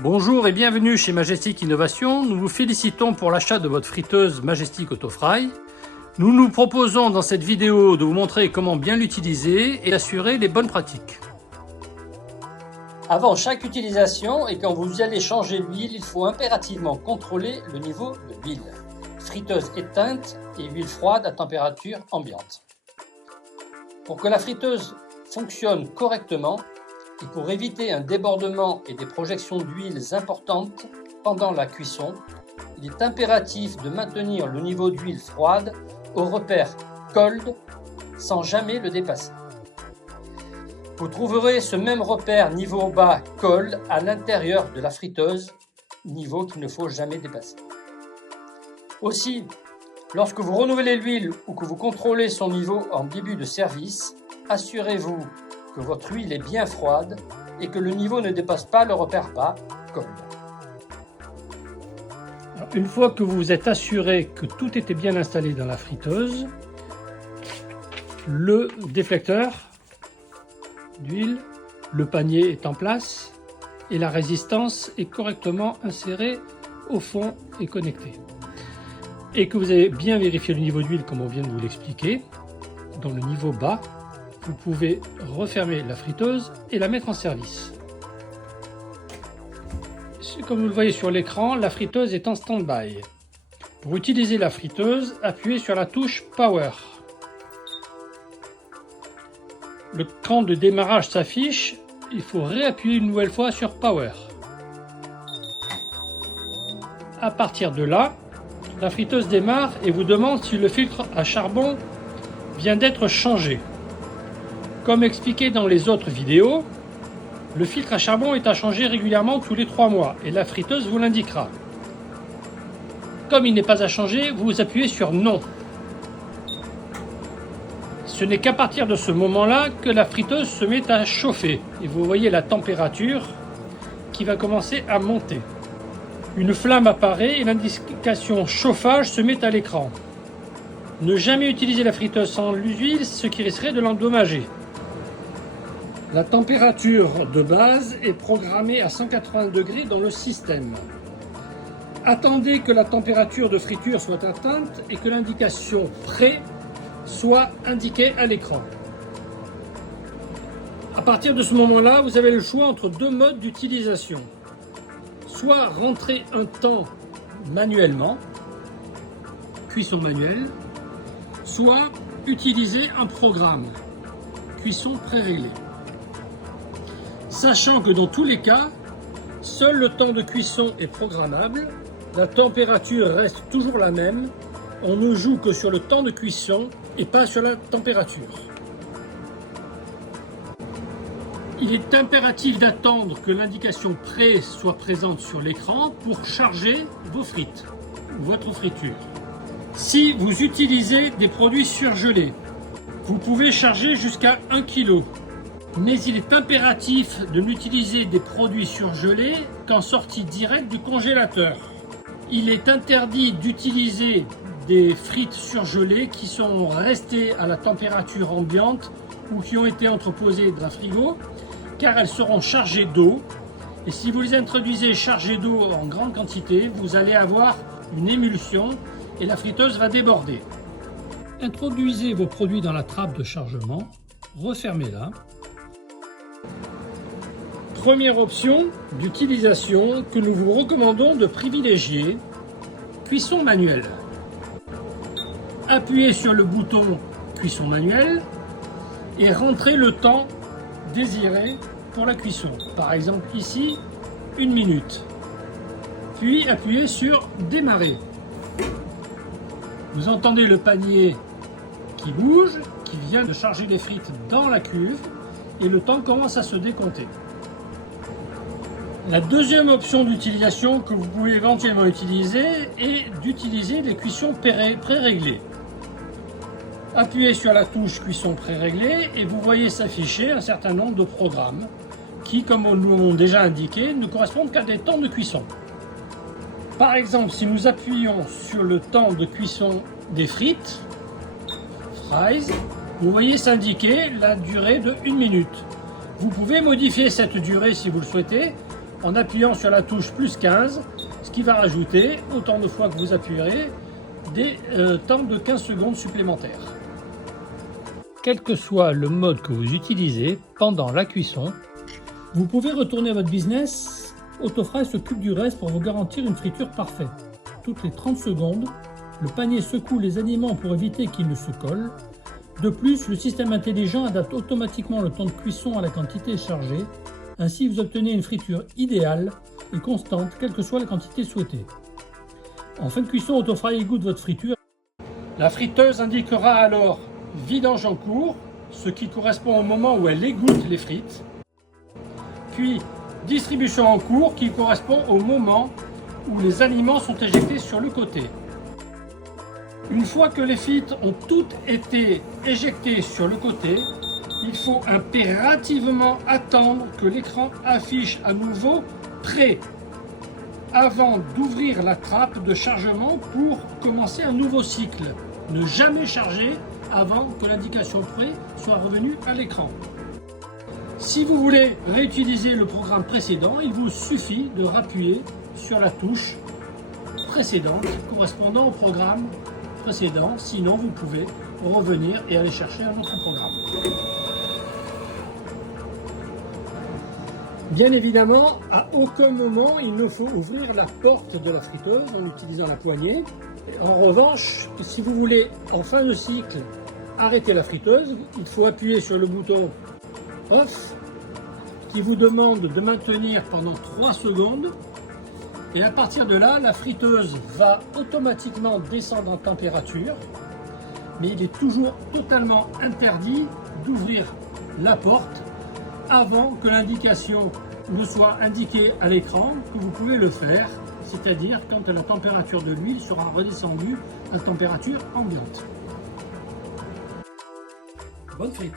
Bonjour et bienvenue chez Majestic Innovation. Nous vous félicitons pour l'achat de votre friteuse Majestic Autofry. Nous nous proposons dans cette vidéo de vous montrer comment bien l'utiliser et assurer les bonnes pratiques. Avant chaque utilisation et quand vous allez changer l'huile, il faut impérativement contrôler le niveau de l'huile. Friteuse éteinte et huile froide à température ambiante. Pour que la friteuse fonctionne correctement et pour éviter un débordement et des projections d'huiles importantes pendant la cuisson, il est impératif de maintenir le niveau d'huile froide au repère cold sans jamais le dépasser. Vous trouverez ce même repère niveau bas cold à l'intérieur de la friteuse, niveau qu'il ne faut jamais dépasser. Aussi, lorsque vous renouvelez l'huile ou que vous contrôlez son niveau en début de service, assurez-vous que votre huile est bien froide et que le niveau ne dépasse pas le repère bas cold. Une fois que vous vous êtes assuré que tout était bien installé dans la friteuse, le déflecteur d'huile, le panier est en place et la résistance est correctement insérée au fond et connectée. Et que vous avez bien vérifié le niveau d'huile comme on vient de vous l'expliquer, dans le niveau bas, vous pouvez refermer la friteuse et la mettre en service. Comme vous le voyez sur l'écran, la friteuse est en stand-by. Pour utiliser la friteuse, appuyez sur la touche Power. Le cran de démarrage s'affiche, il faut réappuyer une nouvelle fois sur Power. À partir de là, la friteuse démarre et vous demande si le filtre à charbon vient d'être changé. Comme expliqué dans les autres vidéos, le filtre à charbon est à changer régulièrement tous les 3 mois et la friteuse vous l'indiquera. Comme il n'est pas à changer, vous appuyez sur non. Ce n'est qu'à partir de ce moment-là que la friteuse se met à chauffer et vous voyez la température qui va commencer à monter. Une flamme apparaît et l'indication chauffage se met à l'écran. Ne jamais utiliser la friteuse sans l'huile, ce qui risquerait de l'endommager. La température de base est programmée à 180 degrés dans le système. Attendez que la température de friture soit atteinte et que l'indication prêt soit indiquée à l'écran. À partir de ce moment-là, vous avez le choix entre 2 modes d'utilisation. Soit rentrer un temps manuellement, cuisson manuelle, soit utiliser un programme, cuisson pré-réglée. Sachant que dans tous les cas, seul le temps de cuisson est programmable, la température reste toujours la même, on ne joue que sur le temps de cuisson et pas sur la température. Il est impératif d'attendre que l'indication prêt soit présente sur l'écran pour charger vos frites, votre friture. Si vous utilisez des produits surgelés, vous pouvez charger jusqu'à 1 kg. Mais il est impératif de n'utiliser des produits surgelés qu'en sortie directe du congélateur. Il est interdit d'utiliser des frites surgelées qui sont restées à la température ambiante ou qui ont été entreposées dans un frigo, car elles seront chargées d'eau. Et si vous les introduisez chargées d'eau en grande quantité, vous allez avoir une émulsion et la friteuse va déborder. Introduisez vos produits dans la trappe de chargement, refermez-la. Première option d'utilisation que nous vous recommandons de privilégier, cuisson manuelle. Appuyez sur le bouton cuisson manuelle et rentrez le temps désiré pour la cuisson. Par exemple ici, 1 minute. Puis appuyez sur démarrer. Vous entendez le panier qui bouge, qui vient de charger les frites dans la cuve et le temps commence à se décompter. La deuxième option d'utilisation que vous pouvez éventuellement utiliser est d'utiliser les cuissons pré-réglées. Appuyez sur la touche cuisson pré-réglée et vous voyez s'afficher un certain nombre de programmes qui, comme nous l'avons déjà indiqué, ne correspondent qu'à des temps de cuisson. Par exemple, si nous appuyons sur le temps de cuisson des frites, fries, vous voyez s'indiquer la durée de 1 minute. Vous pouvez modifier cette durée si vous le souhaitez en appuyant sur la touche plus 15, ce qui va rajouter, autant de fois que vous appuierez, des temps de 15 secondes supplémentaires. Quel que soit le mode que vous utilisez pendant la cuisson, vous pouvez retourner à votre business. Autofry s'occupe du reste pour vous garantir une friture parfaite. Toutes les 30 secondes, le panier secoue les aliments pour éviter qu'ils ne se collent. De plus, le système intelligent adapte automatiquement le temps de cuisson à la quantité chargée. Ainsi, vous obtenez une friture idéale et constante, quelle que soit la quantité souhaitée. En fin de cuisson, Autofry égoutte votre friture. La friteuse indiquera alors vidange en cours, ce qui correspond au moment où elle égoutte les frites. Puis distribution en cours, qui correspond au moment où les aliments sont éjectés sur le côté. Une fois que les frites ont toutes été éjectées sur le côté, il faut impérativement attendre que l'écran affiche à nouveau prêt avant d'ouvrir la trappe de chargement pour commencer un nouveau cycle. Ne jamais charger avant que l'indication prêt soit revenue à l'écran. Si vous voulez réutiliser le programme précédent, il vous suffit de rappuyer sur la touche précédente correspondant au programme précédent. Sinon, vous pouvez revenir et aller chercher un autre programme. Bien évidemment, à aucun moment il ne faut ouvrir la porte de la friteuse en utilisant la poignée. En revanche, si vous voulez en fin de cycle arrêter la friteuse, il faut appuyer sur le bouton off qui vous demande de maintenir pendant 3 secondes. Et à partir de là, la friteuse va automatiquement descendre en température, mais il est toujours totalement interdit d'ouvrir la porte avant que l'indication ne soit indiquée à l'écran que vous pouvez le faire, c'est-à-dire quand la température de l'huile sera redescendue à température ambiante. Bonne frite!